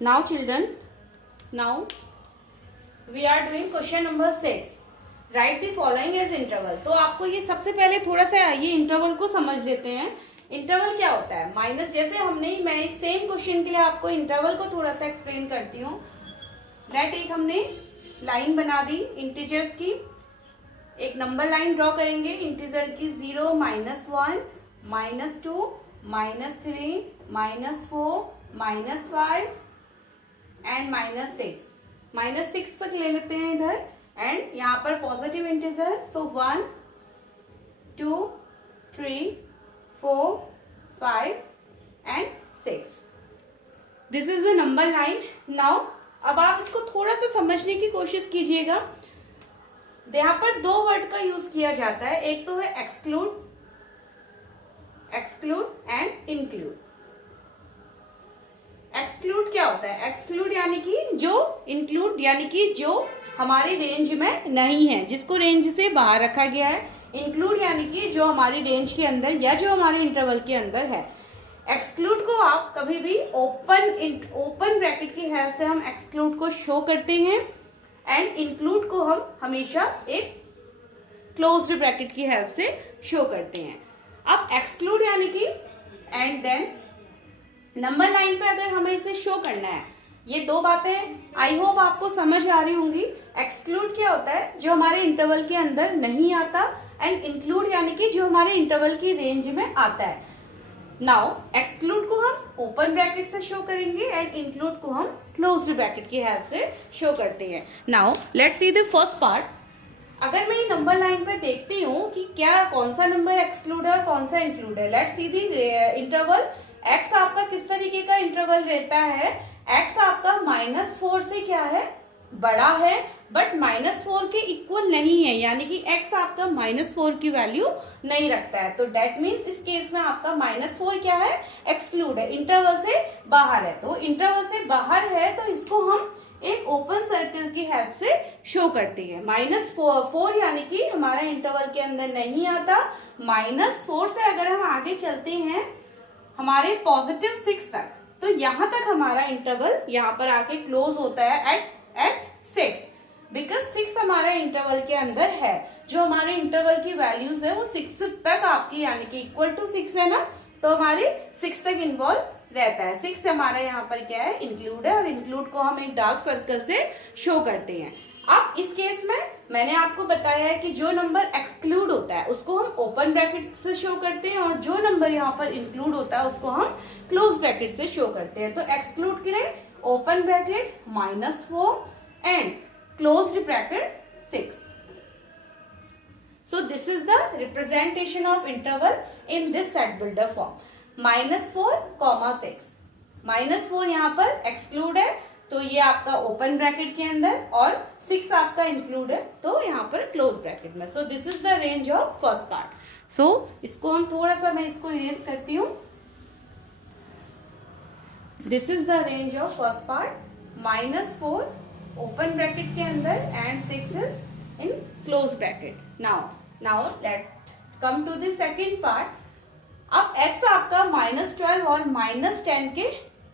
Now children, now we are doing question number 6. Write the following as interval. तो आपको ये सबसे पहले थोड़ा सा ये इंटरवल को समझ लेते हैं. इंटरवल क्या होता है? माइनस, जैसे हमने, मैं इस सेम क्वेश्चन के लिए आपको इंटरवल को थोड़ा सा एक्सप्लेन करती हूँ. लेट एक हमने लाइन बना दी इंटीजर्स की, एक नंबर लाइन ड्रॉ करेंगे इंटीजर की. 0, -1, -2, -3, -4, -5 एंड -6. -6 तक ले लेते हैं इधर. एंड यहाँ पर positive integer, so 1, 2, 3, 4, 5 and 6. This is the number line. Now अब आप इसको थोड़ा सा समझने की कोशिश कीजिएगा. यहाँ पर दो वर्ड का यूज किया जाता है. एक तो है एक्सक्लूड एंड इंक्लूड. एक्सक्लूड क्या होता है? एक्सक्लूड यानी कि जो, इंक्लूड यानी कि जो हमारी रेंज में नहीं है, जिसको रेंज से बाहर रखा गया है. इंक्लूड यानी कि जो हमारी रेंज के अंदर या जो हमारे इंटरवल के अंदर है. एक्सक्लूड को आप कभी भी ओपन ब्रैकेट की हेल्प से हम एक्सक्लूड को शो करते हैं एंड इंक्लूड को हम हमेशा एक क्लोज्ड ब्रैकेट की हेल्प से शो करते हैं. अब एक्सक्लूड यानी कि एंड देन नंबर लाइन पे अगर हमें इसे शो करना है, ये दो बातें आई होप आपको समझ आ रही होंगी. एक्सक्लूड क्या होता है? जो हमारे इंटरवल के अंदर नहीं आता. एंड इंक्लूड यानी कि जो हमारे इंटरवल की रेंज में आता है. नाउ एक्सक्लूड को हम ओपन ब्रैकेट से शो करेंगे एंड इंक्लूड को हम क्लोज्ड ब्रैकेट की हेल्प से शो करते हैं. Now let's see the first part. अगर मैं नंबर लाइन पे देखती हूँ कि क्या कौन सा नंबर एक्सक्लूड है और कौन सा इंक्लूड है. Let's see the interval. X आपका किस तरीके का इंटरवल रहता है? एक्स आपका -4 से क्या है? बड़ा है, बट -4 के इक्वल नहीं है, यानी कि एक्स आपका -4 की वैल्यू नहीं रखता है. तो डेट मीन्स इस केस में आपका -4 क्या है? एक्सक्लूड है, इंटरवल से बाहर है. तो इंटरवल से बाहर है तो इसको हम एक ओपन सर्कल की हेल्प से शो करते हैं. -4 यानी कि हमारा इंटरवल के अंदर नहीं आता. -4 से अगर हम आगे चलते हैं हमारे +6 तक, तो यहां तक हमारा इंटरवल यहाँ पर आके क्लोज होता है एट 6, बिकॉज 6 हमारा इंटरवल के अंदर है. जो हमारे इंटरवल की वैल्यूज है वो 6 तक आपकी, यानी कि इक्वल टू 6 है ना, तो हमारे 6 तक इन्वॉल्व रहता है. 6 हमारा यहाँ पर क्या है? इंक्लूड है. और इंक्लूड को हम एक डार्क सर्कल से शो करते हैं. अब इस केस में मैंने आपको बताया है कि जो नंबर एक्सक्लूड होता है उसको हम ओपन ब्रैकेट से शो करते हैं और जो नंबर यहाँ पर इंक्लूड होता है उसको हम क्लोज ब्रैकेट से शो करते हैं. तो एक्सक्लूड के लिए open bracket -4 and closed bracket 6. So this is the representation of interval in this set builder form. -4, 6. -4 यहाँ पर एक्सक्लूड है तो ये आपका ओपन ब्रैकेट के अंदर, और 6 आपका इंक्लूड है तो यहाँ पर क्लोज ब्रैकेट में. So this is the range of first part. So इसको हम थोड़ा सा, मैं इसको इरेज करती हूँ. This is the range of first part. -4 open bracket के अंदर and 6 is in close bracket. Now let come to the second part. अब x आपका -12 और -10 के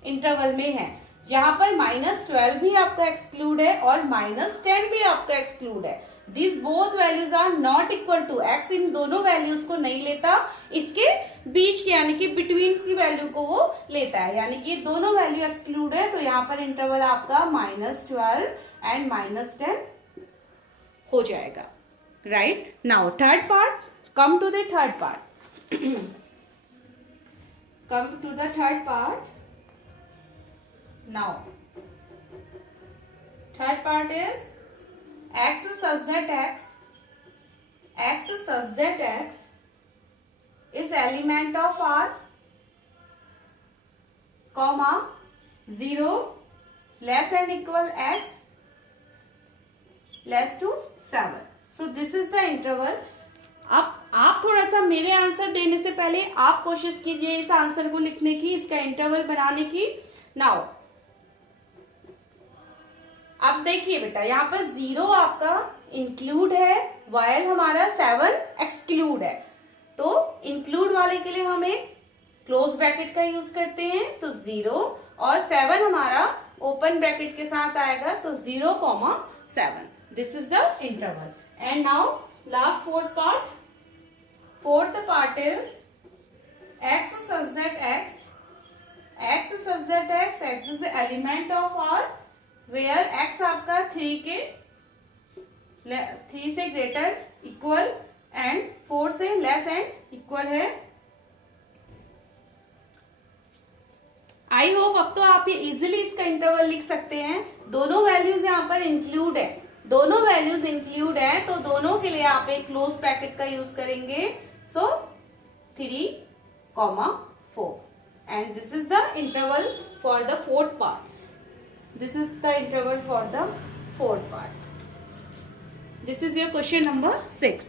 इंटरवल में है, जहां पर -12 भी आपका एक्सक्लूड है और -10 भी आपका एक्सक्लूड है. This both values are not equal to. x इन दोनों वैल्यूज को नहीं लेता, इसके बीच के यानी कि बिटवीन की वैल्यू को वो लेता है, यानी कि दोनों वैल्यू एक्सक्लूड है. तो यहाँ पर इंटरवल आपका -12 एंड -10 हो जाएगा. Right. Now third part. Come to the third part. Come to the third part. Now, third part is x such that x is element of R, comma 0 less than equal x less to 7. So this is the interval. अब आप थोड़ा सा मेरे answer देने से पहले आप कोशिश कीजिए इस आंसर को लिखने की, इसका इंटरवल बनाने की. नाउ अब देखिए बेटा, यहाँ पर 0 आपका इंक्लूड है, वाइल हमारा 7 एक्सक्लूड है. तो इंक्लूड वाले के लिए हम एक क्लोज ब्रैकेट का यूज करते हैं. तो 0 और 7 हमारा ओपन ब्रैकेट के साथ आएगा तो 0,7. This is the interval. And now last fourth part is x such that x is the element of R where x आपका 3 से ग्रेटर इक्वल एंड 4 से लेस एंड इक्वल है. आई होप अब तो आप ये इजीली इसका इंटरवल लिख सकते हैं. दोनों वैल्यूज यहाँ पर इंक्लूड है, तो दोनों के लिए आप एक क्लोज ब्रैकेट का यूज करेंगे. सो 3,4 and this is the interval for the fourth part. This is the interval for the fourth part. This is your question number 6.